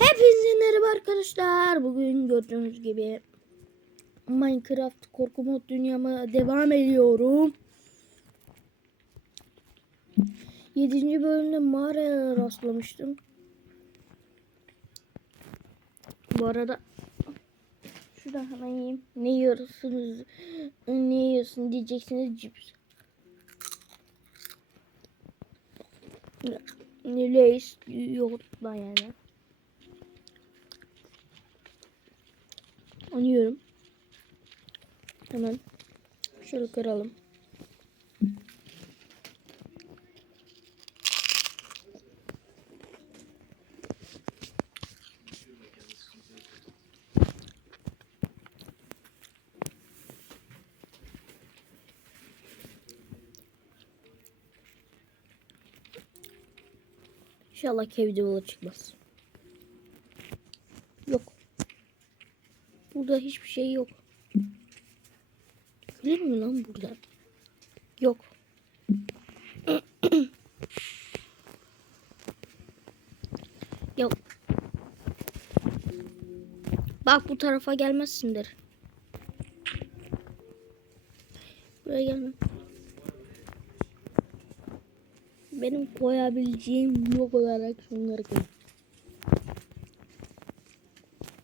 Hepinize merhaba arkadaşlar. Bugün gördüğünüz gibi Minecraft korku mod dünyama devam ediyorum. 7. bölümde mağaraya rastlamıştım. Bu arada şuradan hemen yiyeyim. Ne yiyorsunuz? Ne yiyorsun diyeceksiniz cips. Lays yoğurtla yani. Onu yiyorum. Hemen şöyle kıralım. İnşallah kevde yola çıkmaz. Yok. Burada hiçbir şey yok. Gelir mi lan burada? Yok. Yok. Bak bu tarafa gelmezsindir. Buraya gelme. Benim koyabileceğim yok olarak şunları koyayım.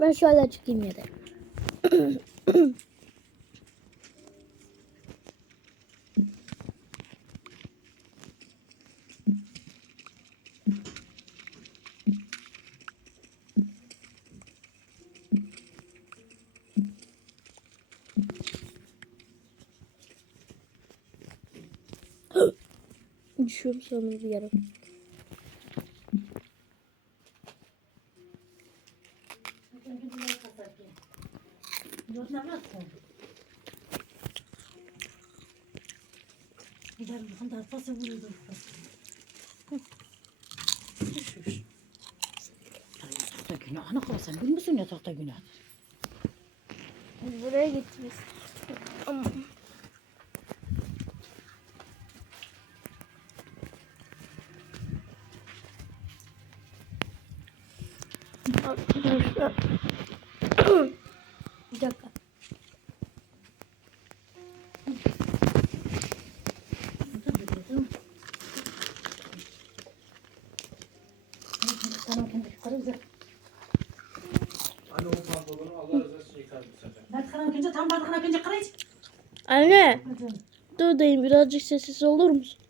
Ben şöyle çıkayım da. Düşüyorum sonra bir. Yatakta günah. Ana kala sen bilmiyorsun yatakta günah. Biz buraya gittiniz. Ama... Arkadaşlar. Dur dayım birazcık sessiz olur musun?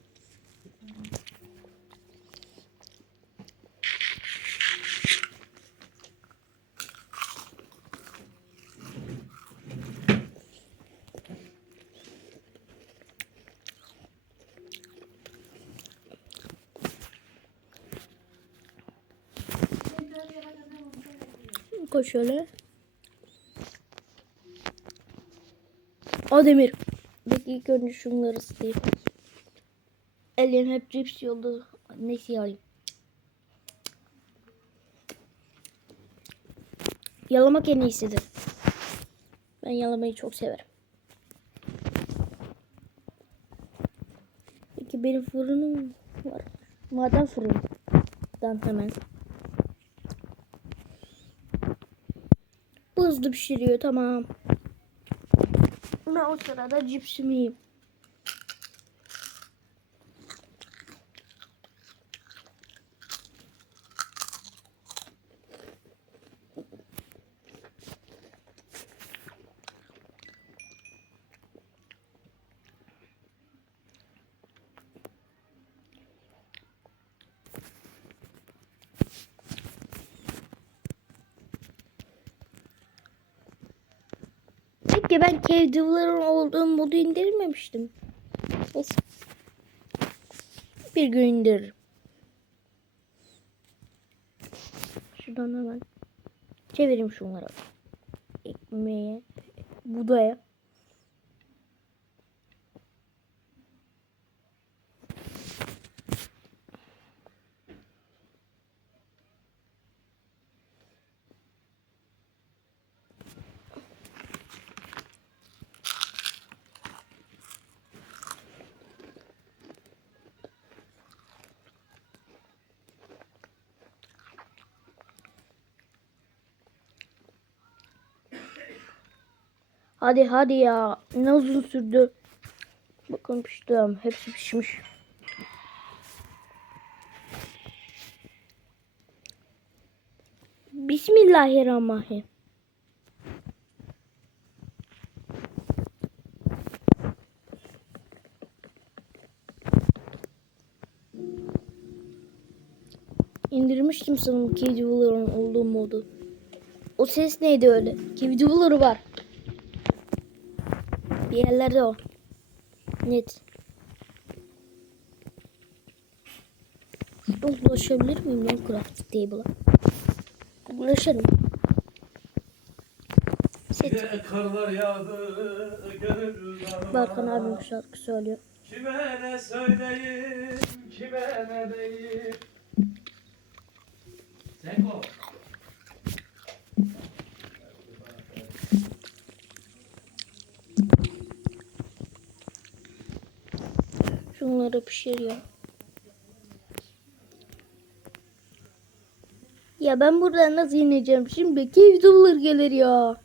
Koş şöyle. O demir. İlk önce şunları ısıtayım. Elim hep cips yoldu. Neyse alayım. Yalamak en iyisidir. Ben yalamayı çok severim. Peki benim fırınım var. Maden fırından hemen. Hızlı pişiriyor tamam. Ben o sırada cipsimi yiyeyim. Peki ben Cave'ların olduğu modu indirmemiştim. Neyse. Bir gün indiririm. Şuradan hemen çevireyim şunları. Ekmeğe, budaya. Hadi hadi ya. Ne uzun sürdü. Bakın pişti ama hepsi pişmiş. Bismillahirrahmanirrahim. İndirmiştim sanırım Kevdivuller'ın olduğu modu. O ses neydi öyle? Kevdivullar var. Bir yerlerde o. Net. Şuradan ulaşabilir miyim lan crafting table'a? Ulaşırım. Set. Karlar yağdı Barkan abim şarkı söylüyor. Kime ne söyleyeyim, kime ne diyeyim. Seko. Şunları pişiriyor. Ya ben buradan nasıl ineceğim şimdi? Kevdivullar gelir ya.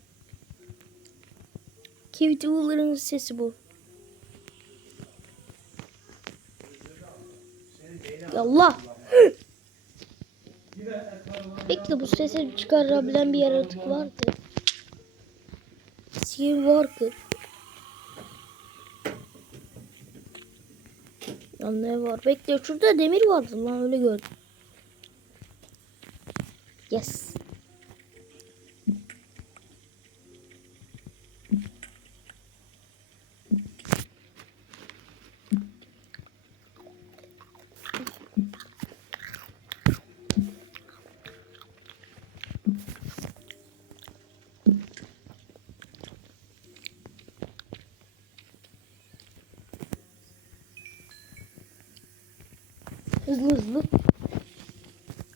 Kevdivulların sesi bu. Allah. Bekle bu sesi çıkarabilen bir yaratık vardı. Steve Walker. Ya ne var? Bekle şurada demir vardı lan öyle gördüm. Yes. Hızlı hızlı.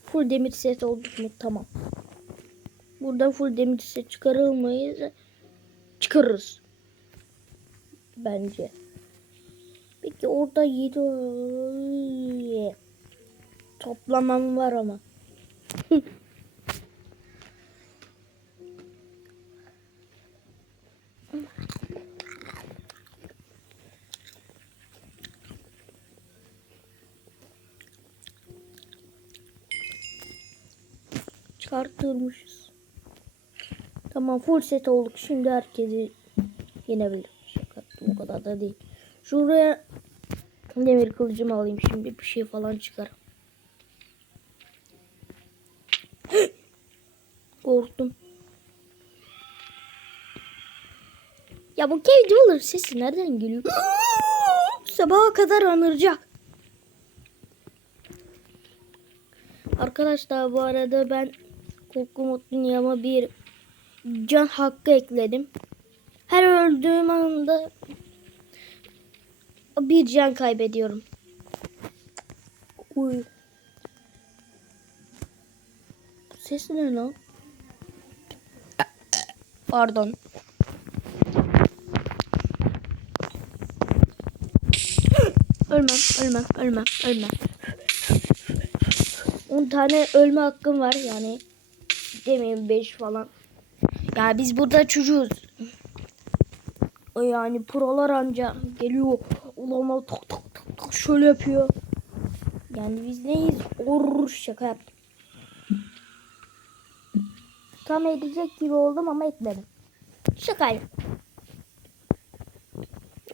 Full demir set olduk mu? Tamam. Burada full demir set çıkarılmayız. Çıkarırız. Bence. Peki orada 7 toplamam var ama. Çıkartırmışız. Tamam full set olduk. Şimdi herkesi yenebilir. Şaka o kadar da değil. Şuraya demir kılıcımı alayım şimdi bir şey falan çıkar. Korktum. Ya bu Cave Dweller sesi nereden geliyor? Sabaha kadar anıracak. Arkadaşlar bu arada ben korku mod dünyama bir can hakkı ekledim. Her öldüğüm anda bir can kaybediyorum. Uy. Ses ne lan? Pardon. Ölmem, ölmem, ölmem, ölmem. 10 tane ölme hakkım var yani. Demeyeyim 5 falan. Yani biz burada çocuğuz. Yani prolar anca geliyor. Ulama tak tak tak tak şöyle yapıyor. Yani biz neyiz? Or şaka yaptım. Tam edecek gibi oldum ama etmedim. Şakaydı.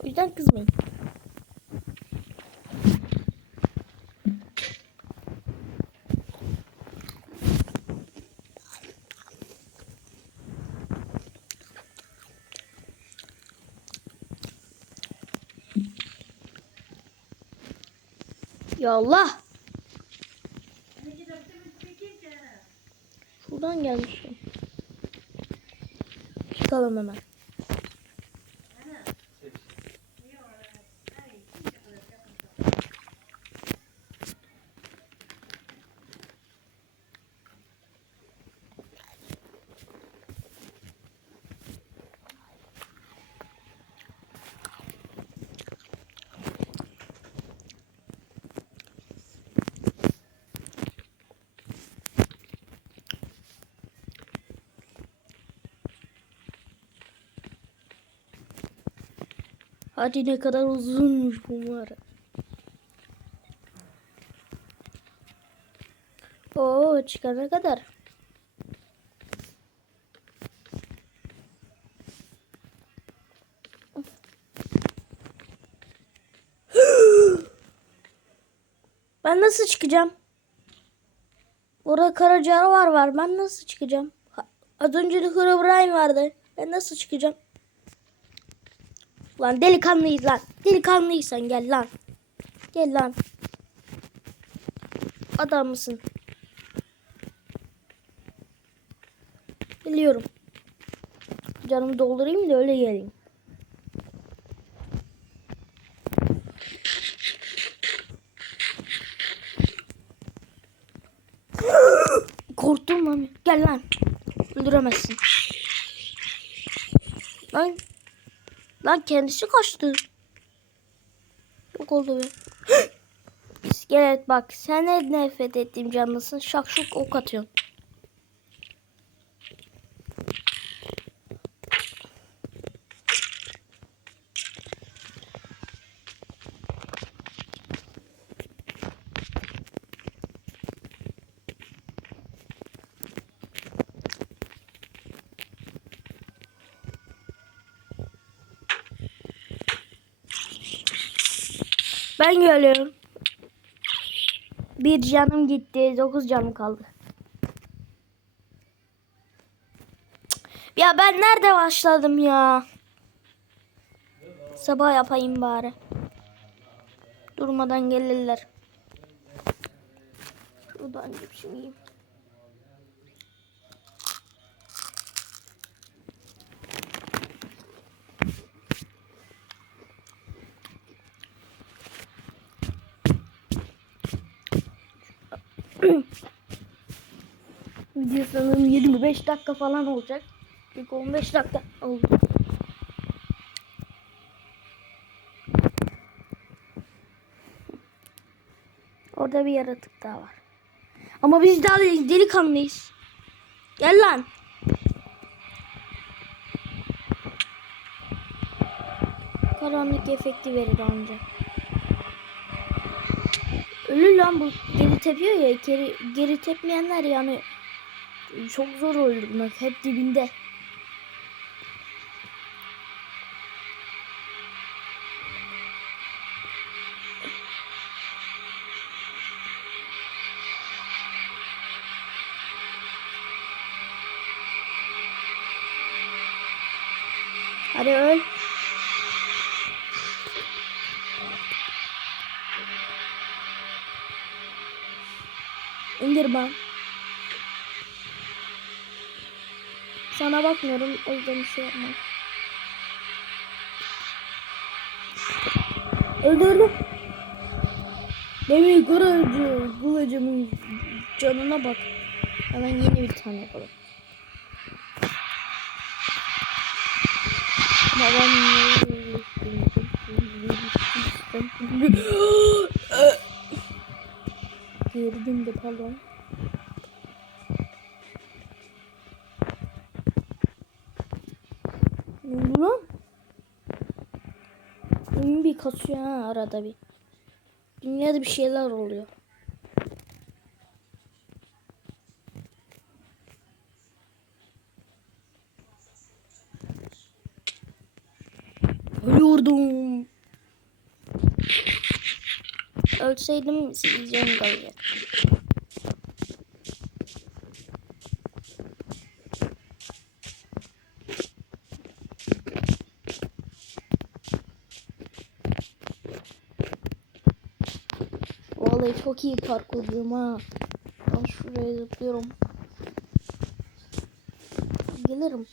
O yüzden kızmayın. Allah. Şuradan gelmişim. Çıkalım hemen. Hadi ne kadar uzunmuş bunlar. Oo çıkana kadar. Ben nasıl çıkacağım? Orada kara canavar var. Ben nasıl çıkacağım? Az önce de Herobrine vardı. Ben nasıl çıkacağım? Lan delikanlıyız lan. Delikanlıysan gel lan. Gel lan. Adam mısın? Geliyorum. Canımı doldurayım da öyle geleyim. Korktum lan. Gel lan. Öldüremezsin. Lan. Lan kendisi kaçtı. Yok oldu be. İskelet bak sen ne nefret ettiğim canlısın. Şakşuk ok atıyorsun. Geliyorum. Bir canım gitti. Dokuz canım kaldı. Ya ben nerede başladım ya? Sabah yapayım bari. Durmadan gelirler. Şuradan cipsimi yiyeyim. Video sanırım 25 dakika falan olacak. Çünkü 15 dakika oldu. Orada bir yaratık daha var. Ama biz daha deli- delikanlıyız. Gel lan. Karanlık efekti verir anca. Ölür lan bu geri tepiyor ya geri, geri tepmeyenler yani çok zor öldürmek hep dibinde. Hadi öl. İndir bana. Sana bakmıyorum o yüzden bir şey yapmam. Öldürdüm. Demir kılıcı, kılıcımın canına bak. Hemen yeni bir tane yapalım. Babam Girdim de pardon. Ne lan? Bir kasıyor ha arada bir. Dünyada bir şeyler oluyor. Ölüyordum. Ölseydim izleyeceğim kalacak. Vallahi çok iyi parkurcuyum ha. Ben şuraya zıplıyorum. Gelirim.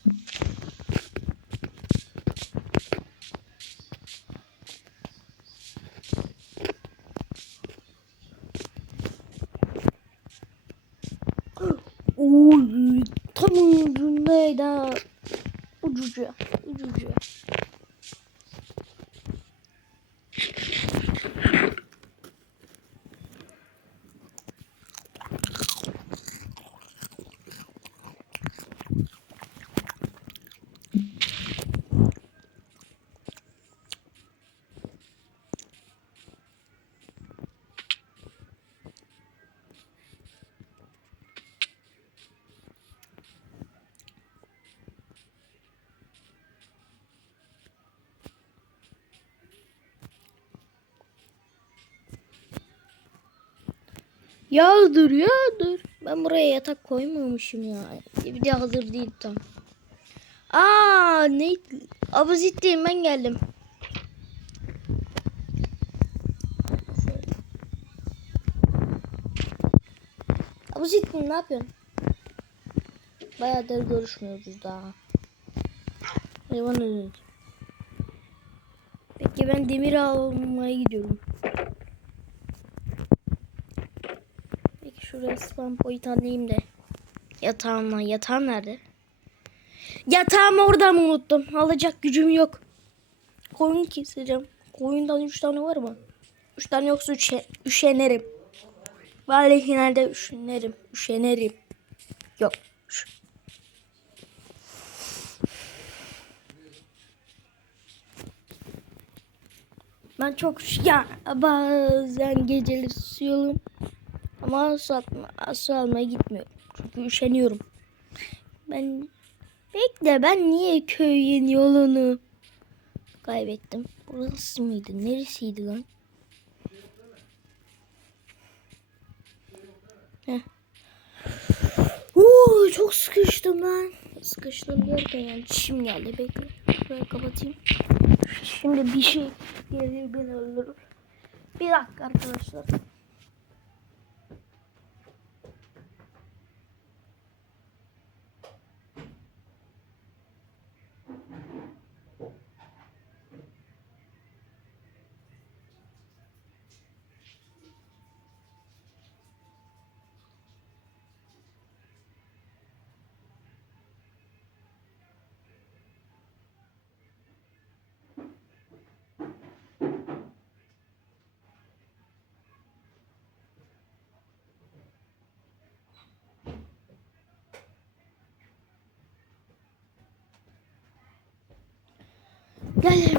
Ya dur ya dur. Ben buraya yatak koymamışım ya. Bir de hazır değil tam. Aa ne? Abuzitteyim ben geldim. Abuzittin ne yapıyorsun? Bayağıdır görüşmüyoruz daha. Hayvan öyle. Peki ben demir almaya gidiyorum. Şuraya spam point alayım da. Yatağımla. Yatağım nerede? Yatağımı orada mı unuttum? Alacak gücüm yok. Koyun keseceğim. Koyundan 3 tane var mı? 3 tane yoksa üşe, üşenirim. Vallahi nerede üşenirim. Üşenirim. Yok. Ben çok ya bazen geceleri susuyorum. Ama atma, su almaya gitmiyorum. Çünkü üşeniyorum. Ben bekle ben niye köyün yolunu kaybettim? Burası mıydı? Neresiydi lan? Heh. Oo, çok sıkıştım lan. Sıkıştım derken yani çişim geldi. Bekle. Şurayı kapatayım. Şimdi bir şey gelir beni öldürür. Bir dakika arkadaşlar. Gel.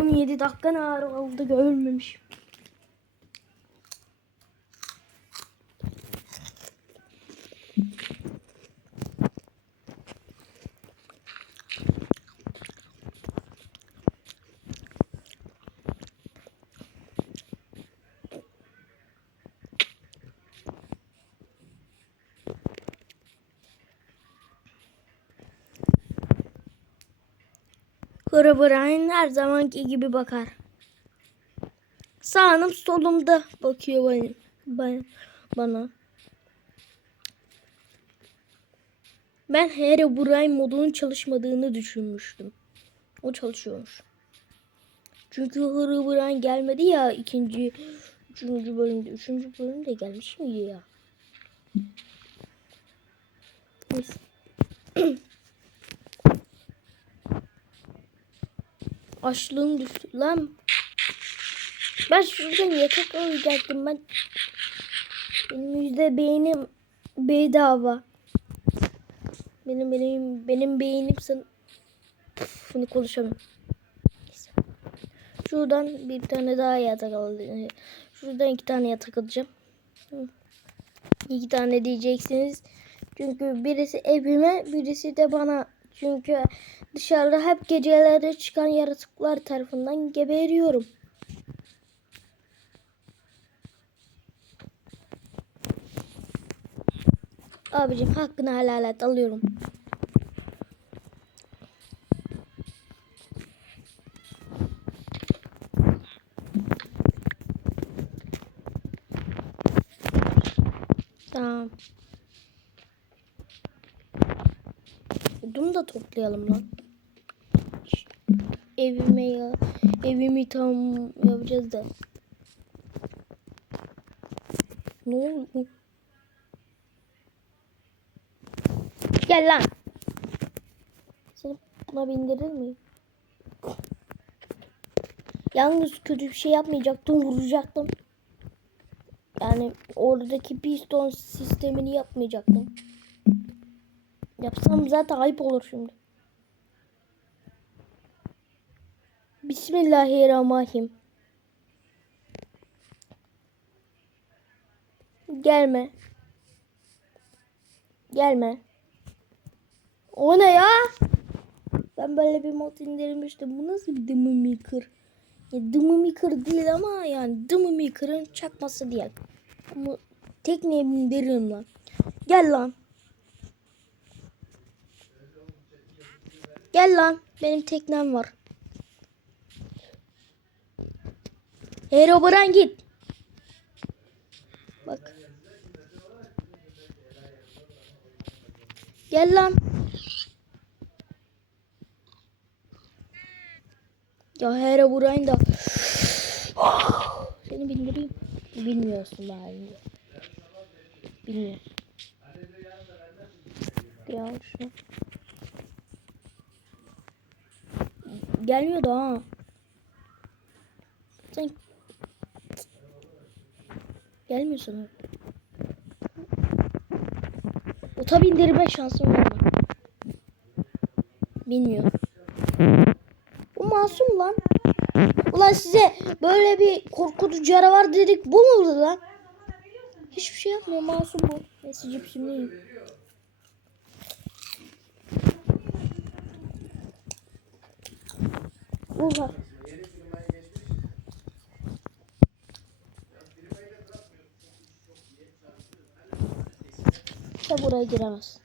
17 dakika ne ara oldu görmemişim. Herobrine her zamanki gibi bakar. Sağım solumda bakıyor benim, ben, bana. Ben Herobrine modunun çalışmadığını düşünmüştüm. O çalışıyormuş. Çünkü Herobrine gelmedi ya ikinci, üçüncü bölümde. Üçüncü bölümde gelmiş miydi ya? Neyse. Açlığım düştü. Lan. Ben şuradan yatak alacaktım ben. Benim yüzde beynim bedava. Benim benim benim beynim sen Püf, bunu konuşamıyorum. Neyse. Şuradan bir tane daha yatak alacağım. Şuradan iki tane yatak alacağım. İki tane diyeceksiniz. Çünkü birisi evime, birisi de bana. Çünkü dışarıda hep gecelerde çıkan yaratıklar tarafından geberiyorum. Abicim hakkını helal et alıyorum. Tamam. Odunu da toplayalım lan. Evime ya. Evimi tam yapacağız da. Ne oldu? Gel lan. Seni buna bindirir miyim? Yalnız kötü bir şey yapmayacaktım. Vuracaktım. Yani oradaki piston sistemini yapmayacaktım. Yapsam zaten ayıp olur şimdi. Bismillahirrahmanirrahim. Gelme. Gelme. O ne ya? Ben böyle bir mod indirmiştim. Bu nasıl bir demon maker? Ya, Dımı Maker değil ama yani Dımı Maker'ın çakması değil. Ama tekneye bindiririm lan. Gel lan. Gel lan. Benim teknem var. Herobrine git. Bak. Gel lan. Ya Herobrine da. Seni bindireyim. Bilmiyorsun bari. Bilmiyorum. Ya şunu. Gelmiyordu ha. Sen gelmiyorsun. Ota bindirme şansım var mı? Bilmiyorum. Bu masum lan. Ulan size böyle bir korkutucu canavar dedik bu mu lan? Hiçbir şey yapmıyor masum bu. Neyse cipsimi yiyeyim. Buraya giremez.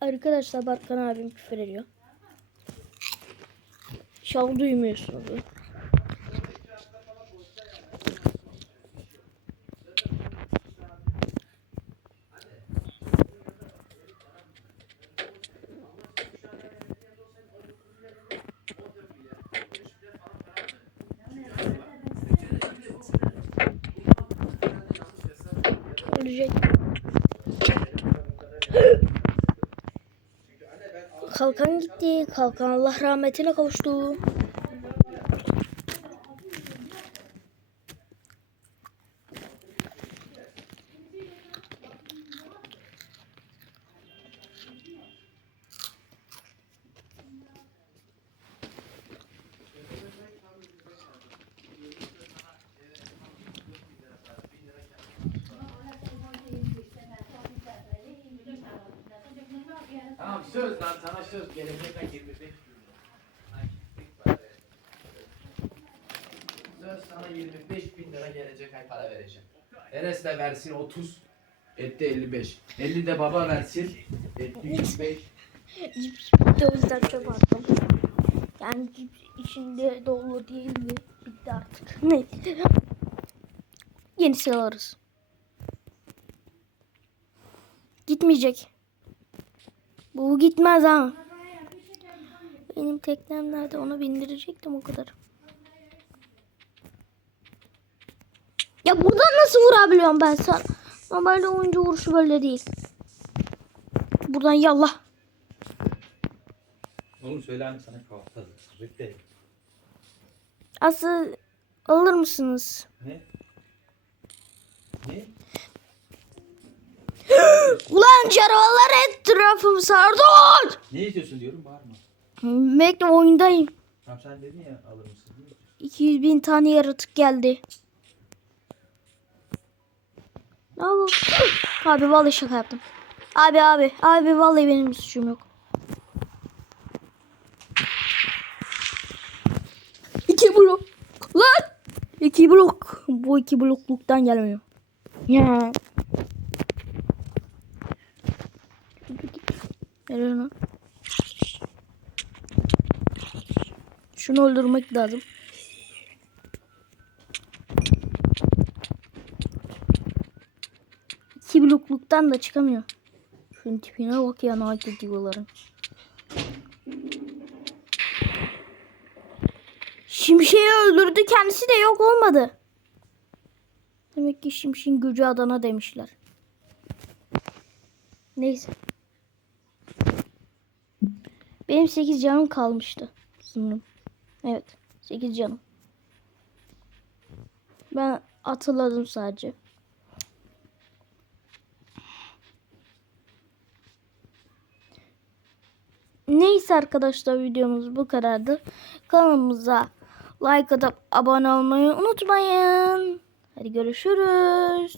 Arkadaşlar Barkan abim küfür ediyor. Şal duymuyorsunuz. Ölecek. Kalkan gitti. Kalkan Allah rahmetine kavuştu. Tamam söz lan sana söz gelecekten 25 bin Söz sana 25 bin lira gelecek ay para vereceğim. Enes de versin 30. Etti 55. 50 de baba versin. Etti 105. Cips bitti o yüzden çöp attım. Yani cips içinde dolu değil mi? Bitti artık. Ne? Yenisini alırız. Gitmeyecek. Bu gitmez ha. Benim teknem nerede? Onu bindirecektim o kadar. Ya buradan nasıl vurabiliyorum ben sana? Normalde oyuncu vuruşu böyle değil. Buradan yallah. Oğlum söyle hani sana kahvaltı hazır. Bekle. Asıl alır mısınız? Ne? Ne? Ulan canavarlar etrafımı sardı. Ne istiyorsun diyorum bağırma. Bekle oyundayım. Tamam sen dedin ya alır mısın diye. 200 bin tane yaratık geldi. Ne bu? Abi vallahi şaka yaptım. Abi abi. Abi vallahi benim suçum yok. İki blok. Lan! İki blok. Bu iki blokluktan gelmiyor. Ya. Nereye? Şunu öldürmek lazım. İki blokluktan da çıkamıyor. Şunun tipine bak ya Nike diyorların. Şimşek'i öldürdü kendisi de yok olmadı. Demek ki Şimşek'in gücü Adana demişler. Neyse. Benim 8 canım kalmıştı. Sanırım. Evet. 8 canım. Ben hatırladım sadece. Neyse arkadaşlar videomuz bu kadardı. Kanalımıza like atıp abone olmayı unutmayın. Hadi görüşürüz.